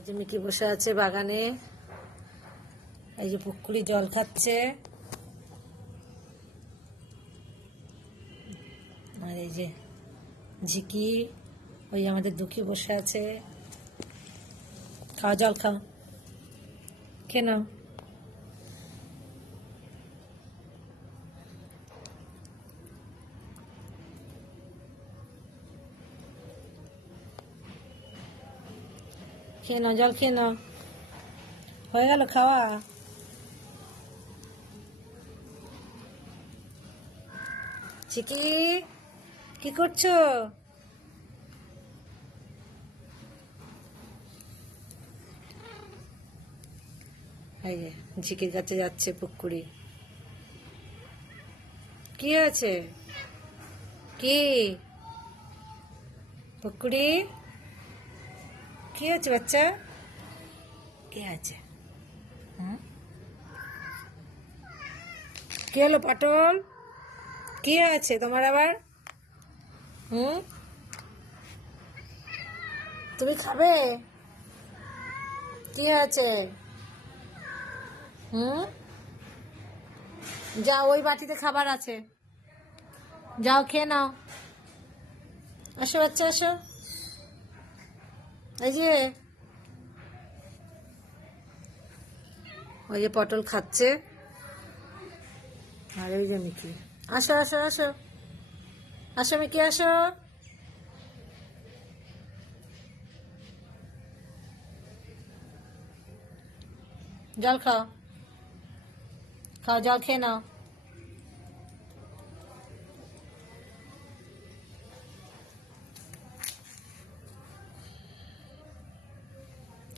এই যে মিকি বসে আছে বাগানে, এই যে পুকুরি জল খাচ্ছে, আর এই যে ঝিকি ওই আমাদের দুঃখী বসে আছে। খাও, জল খাও, খেয়ে নাও। খেয়ে নাও, জল খেয়ে নাও, হয়ে গেল খাওয়া। চিকি কি করছো? এই যে ঝিকির কাছে যাচ্ছে পুকুরি। কি আছে? কি পুকুরি? কি আছে বাচ্চা? কে আছে? কি হলো পটল? কি আছে তোমার আবার? তুমি খাবে? কি আছে? যাও, ওই বাটিতে খাবার আছে, যাও খেয়ে নাও। আসো বাচ্চা, আসো। এই যে ওই যে পটল খাচ্ছে, আর এই যে মিকি। আসো আসো আসো, আসো মিকি, আসো। জল খাও, খাও, জল খেয়ে নাও।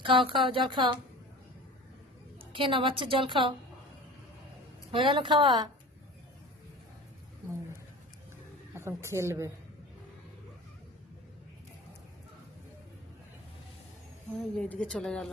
খাও খাও, জল খাও, খেয়ে নাও বাচ্চা, জল খাও। হয়ে গেল খাওয়া? এখন খেলবে। এইদিকে চলে গেল।